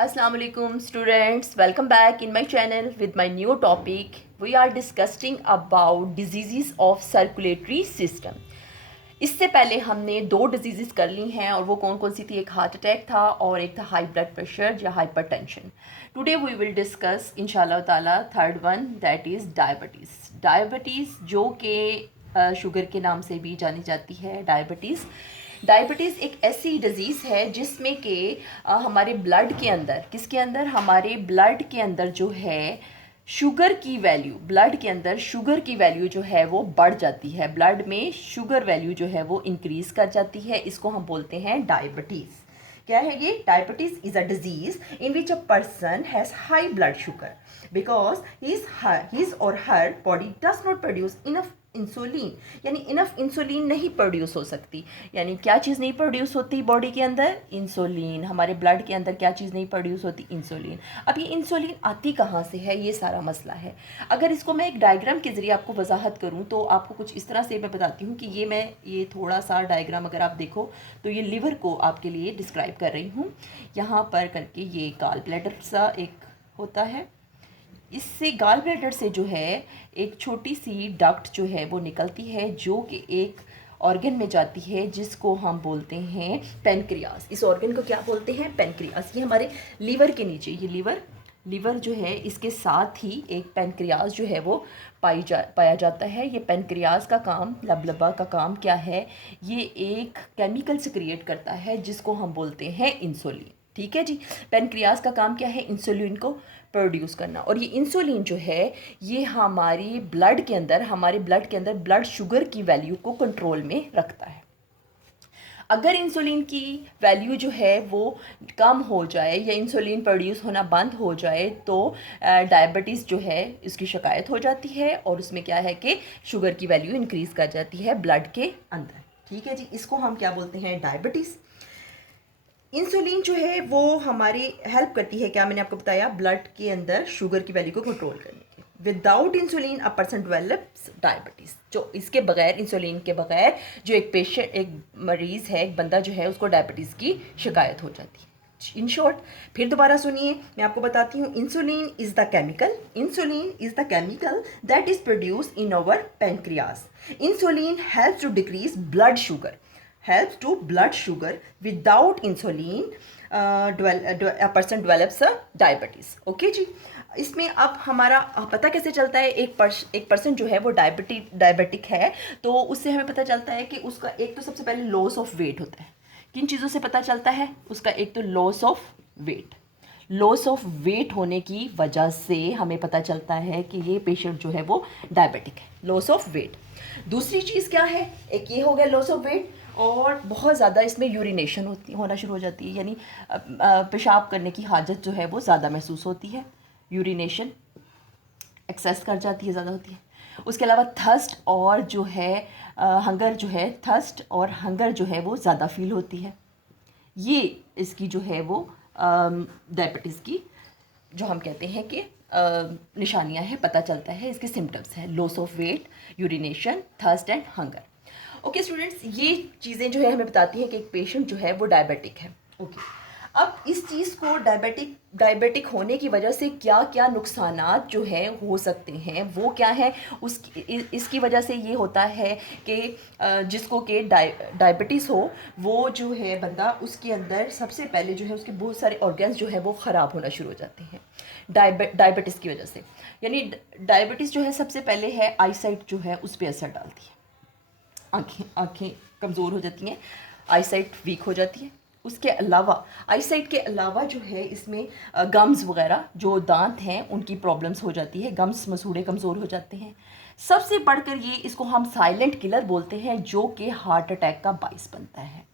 Assalamualaikum students, welcome back in my channel with my new topic. We are discussing about diseases of circulatory system. इससे पहले हमने दो disease कर ली हैं और वो कौन कौन सी थी। एक हार्ट अटैक था और एक था हाई ब्लड प्रेशर या hypertension. Today we will discuss इंशाल्लाह ताला third one, that is diabetes. Diabetes जो कि शुगर के नाम से भी जानी जाती है। डायबिटीज़ एक ऐसी डिज़ीज़ है जिसमें कि हमारे ब्लड के अंदर, किसके अंदर, हमारे ब्लड के अंदर जो है शुगर की वैल्यू, ब्लड के अंदर शुगर की वैल्यू जो है वो बढ़ जाती है। ब्लड में शुगर वैल्यू जो है वो इंक्रीज़ कर जाती है। इसको हम बोलते हैं डायबिटीज़। क्या है ये? Diabetes is a disease in which a person has high blood sugar because his or her body does not produce enough insulin, यानी इनफ इंसुलिन नहीं प्रोड्यूस हो सकती। यानी क्या चीज़ नहीं प्रोड्यूस होती बॉडी के अंदर? इंसुलिन। हमारे ब्लड के अंदर क्या चीज़ नहीं प्रोड्यूस होती? इंसुलिन। अब ये इंसुलिन आती कहाँ से है, ये सारा मसला है। अगर इसको मैं एक डायग्राम के ज़रिए आपको वजाहत करूँ तो आपको कुछ इस तरह से मैं बताती हूँ कि ये थोड़ा सा डायग्राम अगर आप देखो तो ये लिवर को आपके लिए डिस्क्राइब कर रही हूँ। यहाँ पर करके ये गॉल ब्लैडर सा एक होता है। इससे गॉल ब्लैडर से जो है एक छोटी सी डक्ट जो है वो निकलती है जो कि एक ऑर्गन में जाती है जिसको हम बोलते हैं पेनक्रियास। इस ऑर्गन को क्या बोलते हैं? पेनक्रियास। ये हमारे लीवर के नीचे, ये लीवर जो है इसके साथ ही एक पेनक्रियास जो है वो पाया जाता है। ये पेनक्रियास का काम, लबलबा का काम क्या है? ये एक केमिकल सिक्रिएट करता है जिसको हम बोलते हैं इंसुलिन। ठीक है जी। पेनक्रियास का काम क्या है? इंसुलिन को प्रोड्यूस करना। और ये इंसुलिन जो है ये हमारे ब्लड के अंदर ब्लड शुगर की वैल्यू को कंट्रोल में रखता है। अगर इंसुलिन की वैल्यू जो है वो कम हो जाए या इंसुलिन प्रोड्यूस होना बंद हो जाए तो डायबिटीज़ जो है इसकी शिकायत हो जाती है और उसमें क्या है कि शुगर की वैल्यू इंक्रीज़ कर जाती है ब्लड के अंदर। ठीक है जी। इसको हम क्या बोलते हैं? डायबिटीज़। इंसुलिन जो है वो हमारी हेल्प करती है, क्या मैंने आपको बताया, ब्लड के अंदर शुगर की वैल्यू को कंट्रोल करने के। Without insulin a person develops diabetes. जो इसके बगैर, इंसुलिन के बगैर जो एक मरीज़ है, एक बंदा जो है उसको डायबिटीज़ की शिकायत हो जाती है। इन शॉर्ट, फिर दोबारा सुनिए, मैं आपको बताती हूँ। Insulin is the chemical that is produce in our pancreas. Insulin helps to decrease blood sugar, helps to blood sugar. Without insulin a person develops a diabetes. Okay जी। इसमें अब हमारा पता कैसे चलता है? एक पर्सन जो है वो डायबिटिक है तो उससे हमें पता चलता है कि उसका एक तो सबसे पहले लॉस ऑफ वेट होता है। किन चीज़ों से पता चलता है? उसका एक तो लॉस ऑफ वेट होने की वजह से हमें पता चलता है कि ये पेशेंट जो है वो डायबिटिक है। Loss of weight. दूसरी चीज़ क्या है? एक ये हो गया लॉस ऑफ वेट, और बहुत ज़्यादा इसमें यूरिनेशन होना शुरू हो जाती है, यानी पेशाब करने की हाजत जो है वो ज़्यादा महसूस होती है। यूरिनेशन एक्सेस कर जाती है, ज़्यादा होती है। उसके अलावा थर्स्ट और हंगर जो है वो ज़्यादा फील होती है। ये इसकी जो है वो डायबिटीज़ की जो हम कहते हैं कि निशानियां हैं, पता चलता है, इसके सिम्टम्स हैं। Loss of weight, urination, thirst and hunger. Okay students, ये चीज़ें जो है हमें बताती हैं कि एक पेशेंट जो है वो डायबिटिक है। ओके। अब इस चीज़ को डायबिटिक होने की वजह से क्या क्या नुकसानात जो है हो सकते हैं वो क्या है? इसकी वजह से ये होता है कि जिसको कि डायबिटीज़ हो वो जो है बंदा, उसके अंदर सबसे पहले जो है उसके बहुत सारे ऑर्गन्स जो है वो ख़राब होना शुरू हो जाते हैं डायबिटीज़ की वजह से। यानी डायबिटीज़ जो है सबसे पहले है आईसाइट जो है उस पर असर डालती है। आँखें कमज़ोर हो जाती हैं, आईसाइट वीक हो जाती है। उसके अलावा आईसाइट के अलावा जो है इसमें गम्स वगैरह, जो दांत हैं उनकी प्रॉब्लम्स हो जाती है। गम्स, मसूड़े कमज़ोर हो जाते हैं। सबसे बढ़कर ये, इसको हम साइलेंट किलर बोलते हैं, जो कि हार्ट अटैक का बाइस बनता है।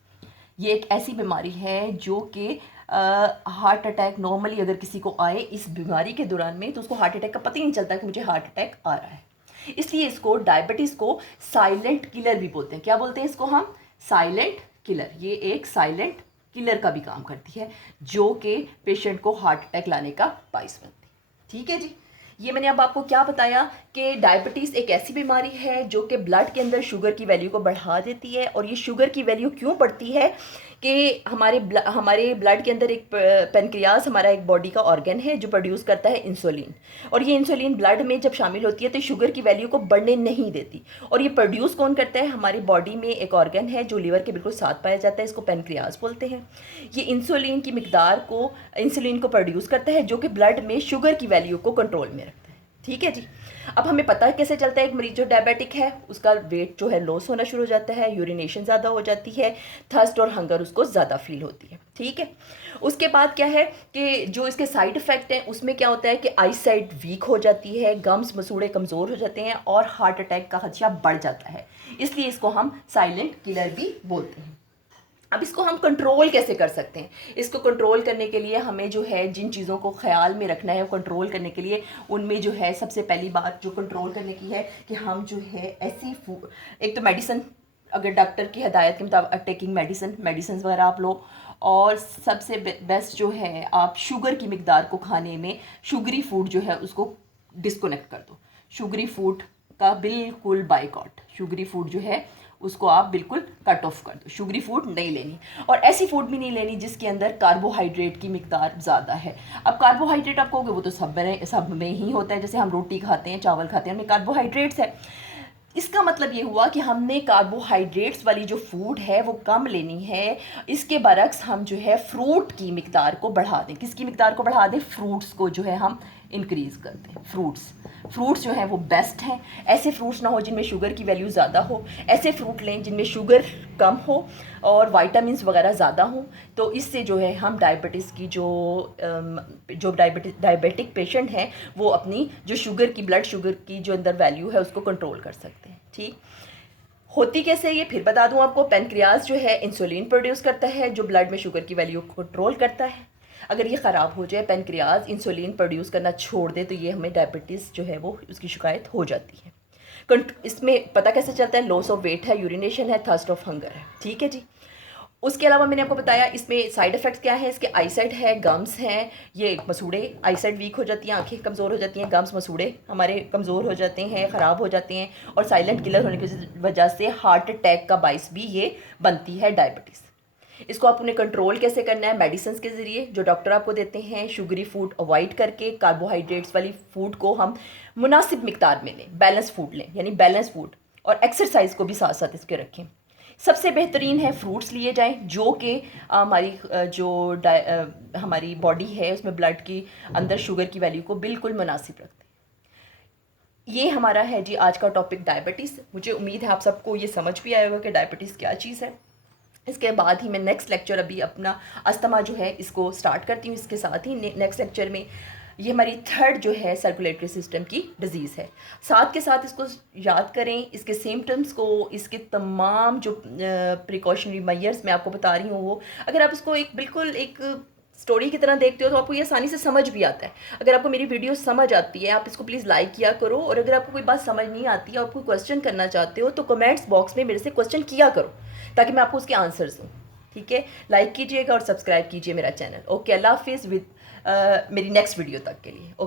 ये एक ऐसी बीमारी है जो कि हार्ट अटैक नॉर्मली अगर किसी को आए इस बीमारी के दौरान में तो उसको हार्ट अटैक का पता ही नहीं चलता कि मुझे हार्ट अटैक आ रहा है। इसलिए इसको, डायबिटीज़ को साइलेंट किलर भी बोलते हैं। क्या बोलते हैं इसको हम? Silent killer. ये एक साइलेंट किलर का भी काम करती है जो कि पेशेंट को हार्ट अटैक लाने का बाइस बनती है। ठीक है जी। ये मैंने अब आपको क्या बताया कि डायबिटीज़ एक ऐसी बीमारी है जो कि ब्लड के अंदर शुगर की वैल्यू को बढ़ा देती है। और ये शुगर की वैल्यू क्यों बढ़ती है? कि हमारे ब्लड के अंदर एक पेनक्रियास हमारा एक बॉडी का ऑर्गन है जो प्रोड्यूस करता है इंसुलिन, और ये इंसुलिन ब्लड में जब शामिल होती है तो शुगर की वैल्यू को बढ़ने नहीं देती। और ये प्रोड्यूस कौन करता है? हमारी बॉडी में एक ऑर्गन है जो लीवर के बिल्कुल साथ पाया जाता है, इसको पेनक्रियास बोलते हैं। ये इंसुलिन को प्रोड्यूस करता है जो कि ब्लड में शुगर की वैल्यू को कंट्रोल में रखता है। ठीक है जी। अब हमें पता कैसे चलता है एक मरीज जो डायबिटिक है उसका वेट जो है लॉस होना शुरू हो जाता है, यूरिनेशन ज़्यादा हो जाती है, थर्स्ट और हंगर उसको ज़्यादा फील होती है। ठीक है। उसके बाद क्या है कि जो इसके साइड इफ़ेक्ट हैं उसमें क्या होता है कि आई साइट वीक हो जाती है, गम्स मसूड़े कमज़ोर हो जाते हैं और हार्ट अटैक का खदशा बढ़ जाता है। इसलिए इसको हम साइलेंट किलर भी बोलते हैं। अब इसको हम कंट्रोल कैसे कर सकते हैं? इसको कंट्रोल करने के लिए हमें जो है जिन चीज़ों को ख्याल में रखना है कंट्रोल करने के लिए, उनमें जो है सबसे पहली बात जो कंट्रोल करने की है कि हम जो है ऐसी फूड, एक तो मेडिसिन, अगर डॉक्टर की हिदायत के मुताबिक टेकिंग मेडिसिन वगैरह आप लो, और सबसे बेस्ट जो है आप शुगर की मिकदार को खाने में शुगरी फूड जो है उसको डिस्कनेक्ट कर दो। शुगरी फूड का बिल्कुल बाइकआउट, शुगरी फूड जो है उसको आप बिल्कुल कट ऑफ कर दो। शुगरी फूड नहीं लेनी, और ऐसी फूड भी नहीं लेनी जिसके अंदर कार्बोहाइड्रेट की मिकदार ज़्यादा है। अब कार्बोहाइड्रेट आप कहोगे वो तो सब में ही होता है, जैसे हम रोटी खाते हैं, चावल खाते हैं, उनमें कार्बोहाइड्रेट्स है। इसका मतलब ये हुआ कि हमने कार्बोहाइड्रेट्स वाली जो फूड है वो कम लेनी है। इसके बरक्स हम जो है फ्रूट की मिकदार को बढ़ा दें। किसकी मिकदार को बढ़ा दें? फ्रूट्स को जो है हम इंक्रीज़ कर दें। फ्रूट्स जो हैं वो बेस्ट हैं। ऐसे फ्रूट्स ना हो जिनमें शुगर की वैल्यू ज़्यादा हो, ऐसे फ्रूट लें जिनमें शुगर कम हो और वाइटामिन वगैरह ज़्यादा हों। तो इससे जो है हम डायबिटीज़ की जो डायबिटिक पेशेंट हैं वो अपनी जो ब्लड शुगर की जो अंदर वैल्यू है उसको कंट्रोल कर सकते हैं। ठीक होती कैसे ये फिर बता दूं आपको। पेनक्रियास जो है इंसुलिन प्रोड्यूस करता है जो ब्लड में शुगर की वैल्यू को कंट्रोल करता है। अगर ये ख़राब हो जाए, पेनक्रियास इंसुलिन प्रोड्यूस करना छोड़ दे, तो ये हमें डायबिटीज़ जो है वो उसकी शिकायत हो जाती है। इसमें पता कैसे चलता है? लॉस ऑफ वेट है, यूरिनेशन है, थर्स्ट ऑफ हंगर है। ठीक है जी। उसके अलावा मैंने आपको बताया इसमें साइड इफ़ेक्ट्स क्या है। इसके आईसाइट है, गम्स हैं, ये मसूड़े, आईसाइट वीक हो जाती हैं, आंखें कमज़ोर हो जाती हैं, गम्स मसूड़े हमारे कमज़ोर हो जाते हैं, ख़राब हो जाते हैं, और साइलेंट किलर होने की वजह से हार्ट अटैक का बाइस भी ये बनती है डायबिटीज़। इसको आप उन्हें कंट्रोल कैसे करना है? मेडिसिन के ज़रिए जो डॉक्टर आपको देते हैं। शुगरी फूड अवॉइड करके कार्बोहाइड्रेट्स वाली फूड को हम मुनासिब मिकदार में लें, बैलेंस फूड लें, यानी बैलेंस फूड, और एक्सरसाइज को भी साथ साथ इसके रखें। सबसे बेहतरीन है फ्रूट्स लिए जाएं जो कि हमारी बॉडी है उसमें ब्लड की अंदर शुगर की वैल्यू को बिल्कुल मुनासिब रखते हैं। ये हमारा है जी आज का टॉपिक डायबिटीज़। मुझे उम्मीद है आप सबको ये समझ भी आया होगा कि डायबिटीज़ क्या चीज़ है। इसके बाद ही मैं नेक्स्ट लेक्चर अभी अपना अस्थमा जो है इसको स्टार्ट करती हूँ। इसके साथ ही नेक्स्ट लेक्चर में ये हमारी थर्ड जो है सर्कुलेटरी सिस्टम की डिजीज़ है। साथ के साथ इसको याद करें, इसके सिम्टम्स को, इसके तमाम जो प्रिकॉशनरी मेजर्स मैं आपको बता रही हूँ वो अगर आप इसको बिल्कुल एक स्टोरी की तरह देखते हो तो आपको ये आसानी से समझ भी आता है। अगर आपको मेरी वीडियो समझ आती है आप इसको प्लीज़ लाइक किया करो, और अगर आपको कोई बात समझ नहीं आती है, आपको क्वेश्चन करना चाहते हो तो कमेंट्स बॉक्स में मेरे से क्वेश्चन किया करो ताकि मैं आपको उसके आंसर्स दूँ। ठीक है, लाइक कीजिएगा और सब्सक्राइब कीजिए मेरा चैनल। ओके, अल्लाह हाफिज़। मेरी नेक्स्ट वीडियो तक के लिए। ओके।